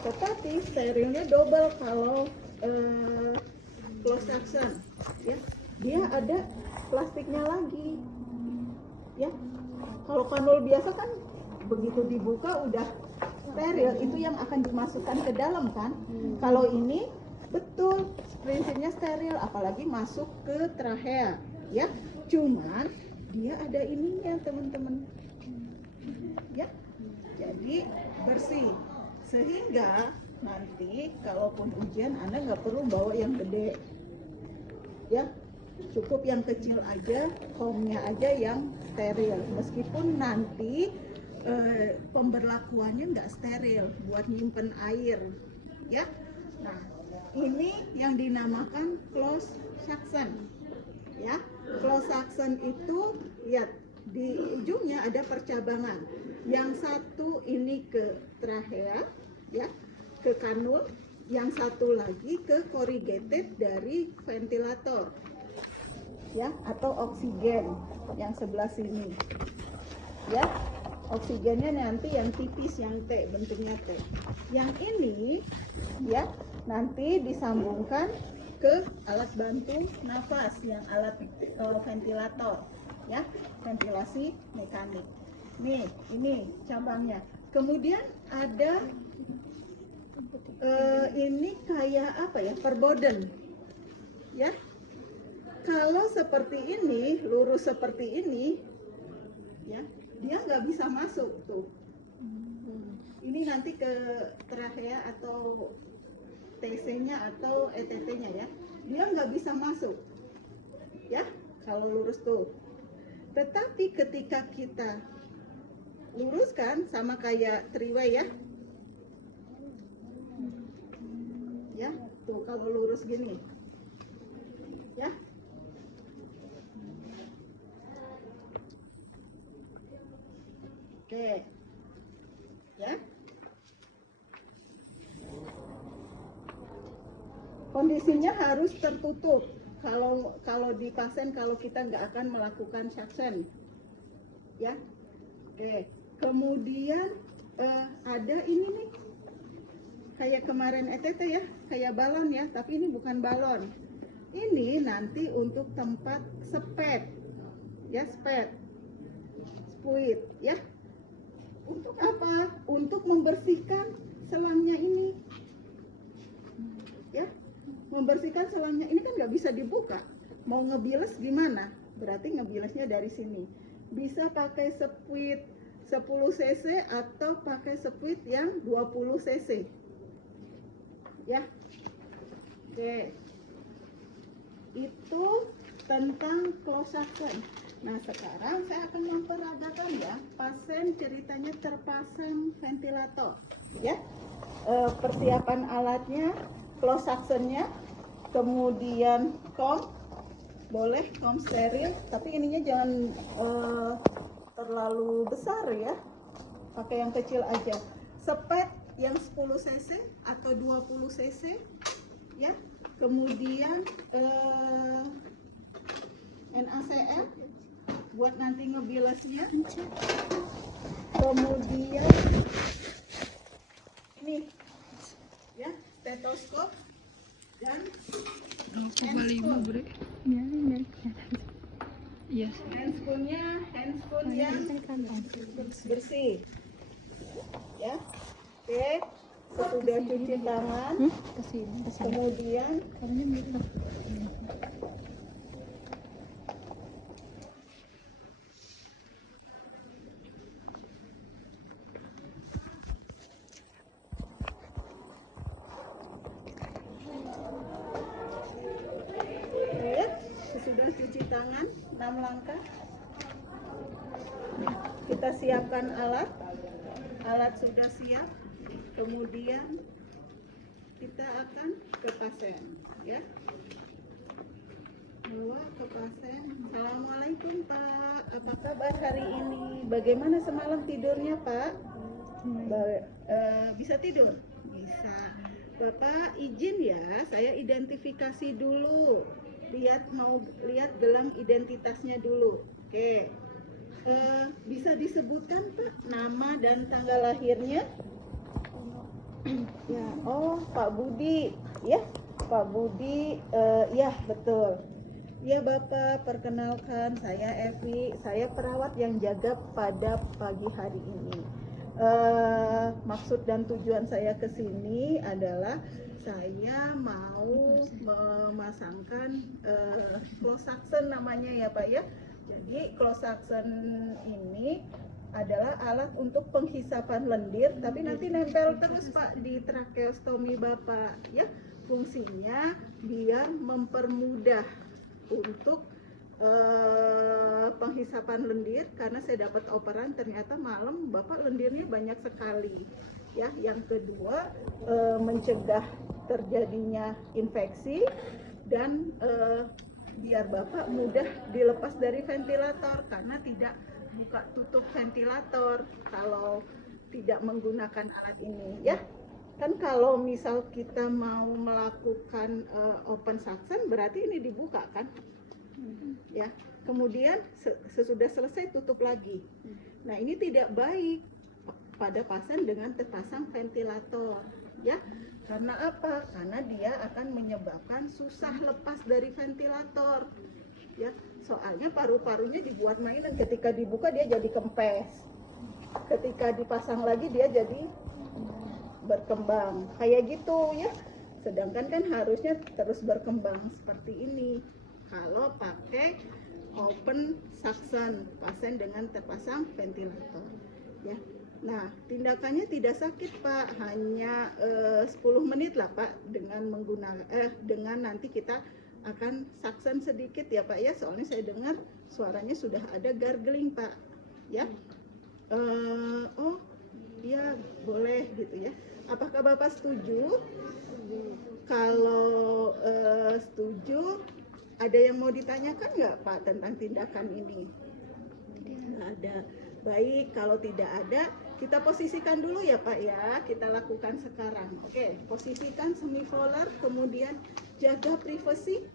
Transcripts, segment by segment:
Tetapi sterilnya double kalau closed suction, ya. Dia ada plastiknya lagi, ya. Kalau kanul biasa kan begitu dibuka udah steril, itu yang akan dimasukkan ke dalam kan. Kalau ini betul prinsipnya steril, apalagi masuk ke trachea, ya. Cuman dia ada ininya teman-teman, ya. Jadi bersih, sehingga nanti kalaupun ujian Anda nggak perlu bawa yang gede, ya. Cukup yang kecil aja, foamnya aja yang steril. Meskipun nanti pemberlakuannya nggak steril buat nyimpen air, ya. Nah, ini yang dinamakan closed suction, ya. Closed suction itu, lihat di ujungnya ada percabangan. Yang satu ini ke trachea, ya, ke kanul. Yang satu lagi ke corrugated dari ventilator, ya, atau oksigen yang sebelah sini, ya. Oksigennya nanti yang tipis, yang T, bentuknya T. Yang ini, ya, nanti disambungkan ke alat bantu nafas, yang alat ventilator, ya, ventilasi mekanik. Nih, ini cabangnya. Kemudian ada ini kayak apa ya, perboden, ya. Kalau seperti ini, lurus seperti ini, ya, dia nggak bisa masuk tuh. Ini nanti ke trachea atau TC-nya atau ETT-nya, ya. Dia nggak bisa masuk, ya, kalau lurus tuh. Tetapi ketika kita luruskan sama kayak three-way, ya. Ya, tuh kalau lurus gini, ya. Oke, ya. Kondisinya harus tertutup. Kalau di pasien, kalau kita nggak akan melakukan suction, ya. Oke. Kemudian ada ini nih, kayak kemarin ETT, ya, kayak balon, ya. Tapi ini bukan balon. Ini nanti untuk tempat spet, ya, spuit, ya. Untuk apa? Untuk membersihkan selangnya ini, ya. Membersihkan selangnya ini kan nggak bisa dibuka. Mau ngebiles gimana? Berarti ngebilesnya dari sini. Bisa pakai spuit 10 cc atau pakai spuit yang 20 cc, ya. Oke, itu tentang closed suction. Nah, sekarang saya akan memperagakan, ya. Pasien ceritanya terpasang ventilator, ya. Persiapan alatnya, closed suction-nya, kemudian kom, boleh kom steril, tapi ininya jangan terlalu besar, ya. Pakai yang kecil aja. Spet yang 10 cc atau 20 cc, ya. Kemudian NaCl buat nanti ngebilesnya. Kemudian ini, ya, stetoskop dan handspoon. Handspoon yang bersih, ya. Oke, sesudah cuci tangan, kemudian sesudah cuci tangan 6 langkah, kita siapkan alat sudah siap, kemudian kita akan ke pasien, ya. Bawa ke pasien. Assalamualaikum Pak, apa kabar hari ini? Bagaimana semalam tidurnya Pak? Bisa tidur? Bisa. Bapak izin, ya, saya identifikasi dulu. Mau lihat gelang identitasnya dulu. Oke. Bisa disebutkan Pak nama dan tanggal lahirnya? Ya, oh Pak Budi, ya Pak Budi, ya betul. Ya Bapak, perkenalkan saya Evi, saya perawat yang jaga pada pagi hari ini. Maksud dan tujuan saya ke sini adalah saya mau memasangkan closed suction namanya ya Pak ya. Jadi closed suction ini adalah alat untuk penghisapan lendir, tapi nanti nempel terus Pak di tracheostomi Bapak ya. Fungsinya biar mempermudah untuk penghisapan lendir, karena saya dapat operan ternyata malam Bapak lendirnya banyak sekali ya. Yang kedua, mencegah terjadinya infeksi dan biar Bapak mudah dilepas dari ventilator, karena tidak buka tutup ventilator kalau tidak menggunakan alat ini ya. Kan kalau misal kita mau melakukan open suction berarti ini dibuka kan ya, kemudian sesudah selesai tutup lagi. Nah ini tidak baik pada pasien dengan terpasang ventilator ya. Karena apa? Karena dia akan menyebabkan susah lepas dari ventilator ya. Soalnya paru-parunya dibuat mainan, ketika dibuka dia jadi kempes, ketika dipasang lagi dia jadi berkembang kayak gitu ya. Sedangkan kan harusnya terus berkembang seperti ini kalau pakai open suction pasien dengan terpasang ventilator ya. Nah tindakannya tidak sakit Pak, hanya 10 menit lah Pak, dengan menggunakan dengan nanti kita akan suction sedikit ya Pak ya, soalnya saya dengar suaranya sudah ada gargling Pak ya. Oh ya boleh gitu ya. Apakah Bapak setuju? Kalau setuju, ada yang mau ditanyakan nggak Pak tentang tindakan ini? Nggak ada. Baik, kalau tidak ada, kita posisikan dulu ya Pak ya. Kita lakukan sekarang. Oke, posisikan semipolar, kemudian jaga privasi,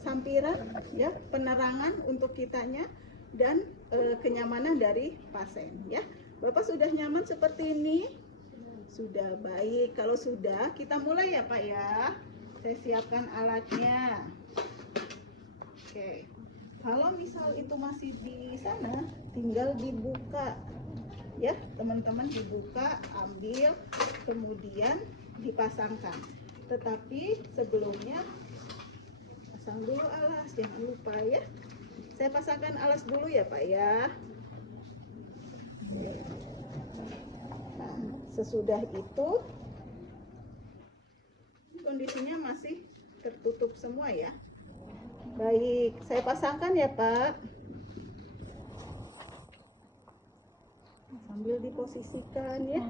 sampiran, ya, penerangan untuk kitanya, dan kenyamanan dari pasien ya. Bapak sudah nyaman seperti ini? Sudah, baik. Kalau sudah, kita mulai ya Pak ya. Saya siapkan alatnya. Oke. Kalau misal itu masih di sana, tinggal dibuka. Ya, teman-teman dibuka, ambil, kemudian dipasangkan. Tetapi sebelumnya pasang dulu alas, jangan lupa ya. Saya pasangkan alas dulu ya Pak ya. Nah, sesudah itu kondisinya masih tertutup semua ya. Baik, saya pasangkan ya Pak. Sambil diposisikan ya.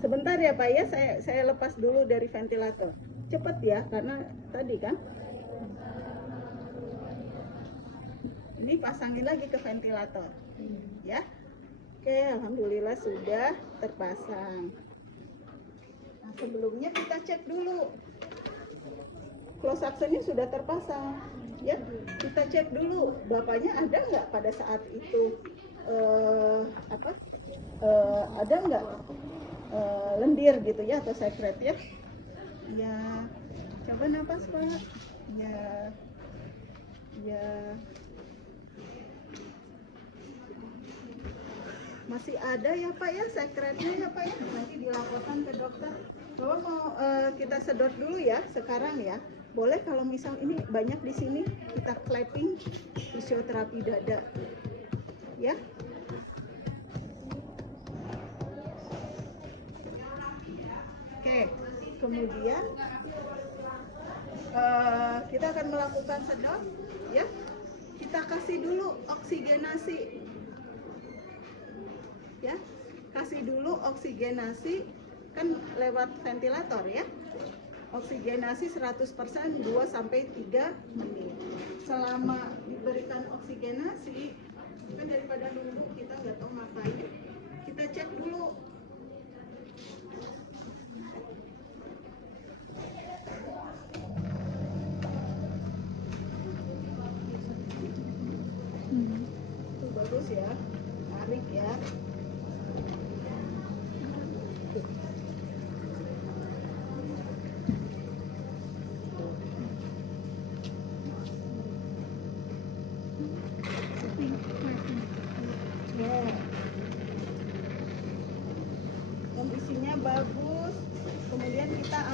Sebentar ya Pak ya, saya lepas dulu dari ventilator. Cepat ya, karena tadi kan. Ini pasangin lagi ke ventilator. Ya. Oke, alhamdulillah sudah terpasang. Nah, sebelumnya kita cek dulu. Closed suction-nya sudah terpasang. Ya, kita cek dulu bapaknya ada nggak pada saat itu ada nggak lendir gitu ya, atau secret ya. Ya, coba napas Pak. Ya, ya. Masih ada ya Pak ya secretnya ya Pak ya, nanti dilaporkan ke dokter. Bapak mau kita sedot dulu ya sekarang ya. Boleh kalau misal ini banyak di sini, kita clapping fisioterapi dada ya. Oke, kemudian kita akan melakukan sedot ya. Kita kasih dulu oksigenasi ya, kasih dulu oksigenasi kan lewat ventilator ya. Oksigenasi 100% 2-3 menit. Selama diberikan oksigenasi kan daripada nunggu kita nggak tahu ngapain, kita cek dulu. Itu bagus ya, tarik ya.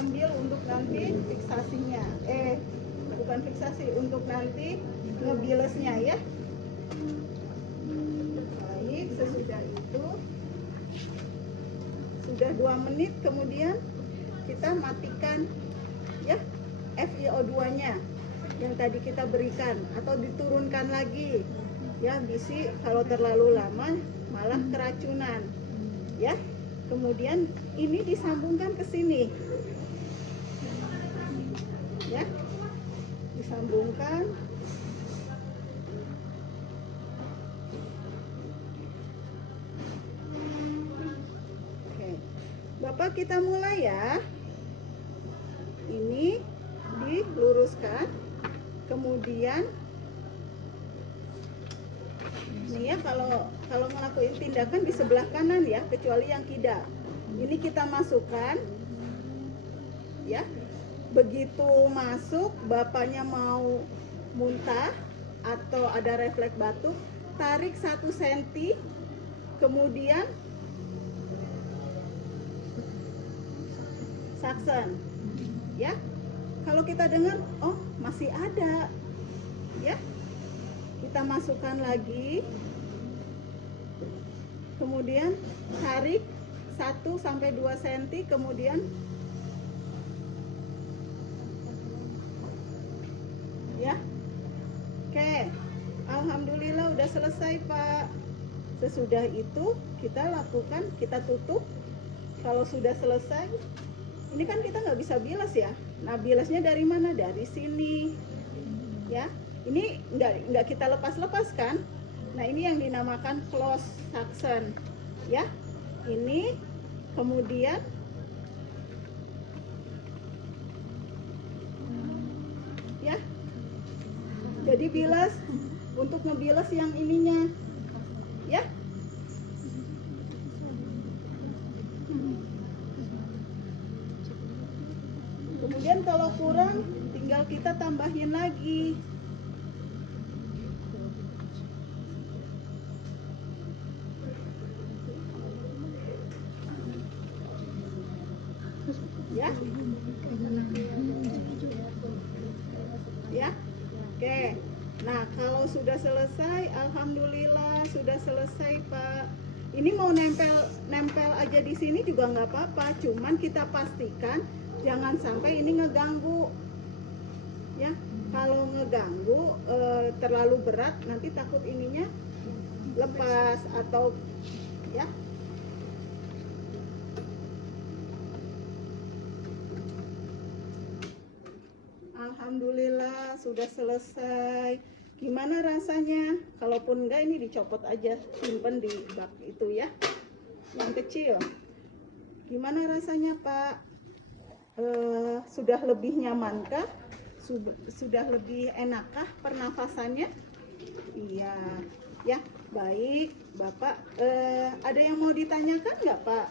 ambil untuk nanti fiksasinya, bukan fiksasi, untuk nanti ngebilesnya ya. Baik, sesudah itu sudah 2 menit, kemudian kita matikan ya FiO2 nya yang tadi kita berikan, atau diturunkan lagi ya. Bisi kalau terlalu lama malah keracunan ya. Kemudian ini disambungkan ke sini ya, disambungkan. Oke, Bapak, kita mulai ya. Ini diluruskan, kemudian ini ya, kalau ngelakuin tindakan di sebelah kanan ya, kecuali yang kidal. Ini kita masukkan ya. Begitu masuk, bapaknya mau muntah atau ada refleks batuk, tarik 1 cm, kemudian suction ya. Kalau kita dengar, oh masih ada ya, kita masukkan lagi, kemudian tarik 1 sampai 2 cm, kemudian ya. Oke, alhamdulillah udah selesai, Pak. Sesudah itu kita lakukan, kita tutup. Kalau sudah selesai, ini kan kita nggak bisa bilas ya. Nah, bilasnya dari mana? Dari sini ya. Ini nggak kita lepas-lepas kan. Nah, ini yang dinamakan close suction ya. Ini kemudian ya, jadi bilas, untuk ngebilas yang ininya ya. Kemudian kalau kurang tinggal kita tambahin lagi ya. Ya. Oke. Nah, kalau sudah selesai, alhamdulillah sudah selesai, Pak. Ini mau nempel aja di sini juga nggak apa-apa, cuman kita pastikan jangan sampai ini ngeganggu ya. Kalau ngeganggu terlalu berat, nanti takut ininya lepas atau ya. Alhamdulillah sudah selesai. Gimana rasanya? Kalaupun enggak, ini dicopot aja, simpen di bak itu ya, yang kecil. Gimana rasanya, Pak? Sudah lebih nyamankah? Sudah lebih enakkah pernafasannya? Iya, ya. Baik, Bapak. Ada yang mau ditanyakan nggak, Pak?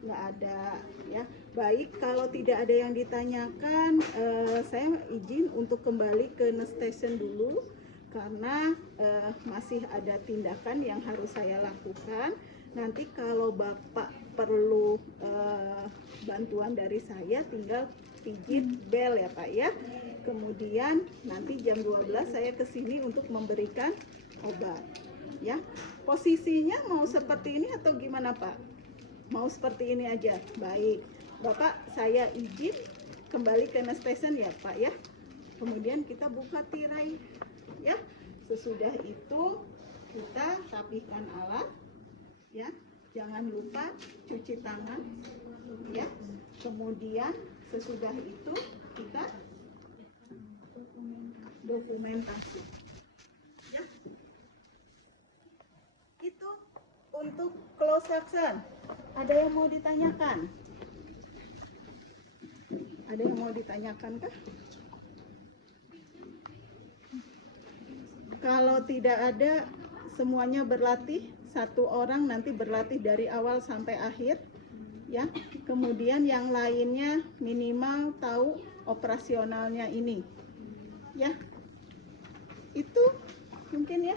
Nggak ada ya. Baik, kalau tidak ada yang ditanyakan, saya izin untuk kembali ke nurse station dulu, karena masih ada tindakan yang harus saya lakukan. Nanti kalau Bapak perlu bantuan dari saya, tinggal pijit bel ya, Pak ya. Kemudian nanti jam 12 saya kesini untuk memberikan obat ya. Posisinya mau seperti ini atau gimana, Pak? Mau seperti ini aja. Baik, Bapak, saya izin kembali ke nurse station ya, Pak ya. Kemudian kita buka tirai ya. Sesudah itu kita rapihkan alat ya. Jangan lupa cuci tangan ya. Kemudian sesudah itu kita dokumentasi ya. Itu untuk close suction. Ada yang mau ditanyakan? Ada yang mau ditanyakan kah? Kalau tidak ada, semuanya berlatih. Satu orang nanti berlatih dari awal sampai akhir ya. Kemudian yang lainnya minimal tahu operasionalnya ini ya. Itu mungkin ya.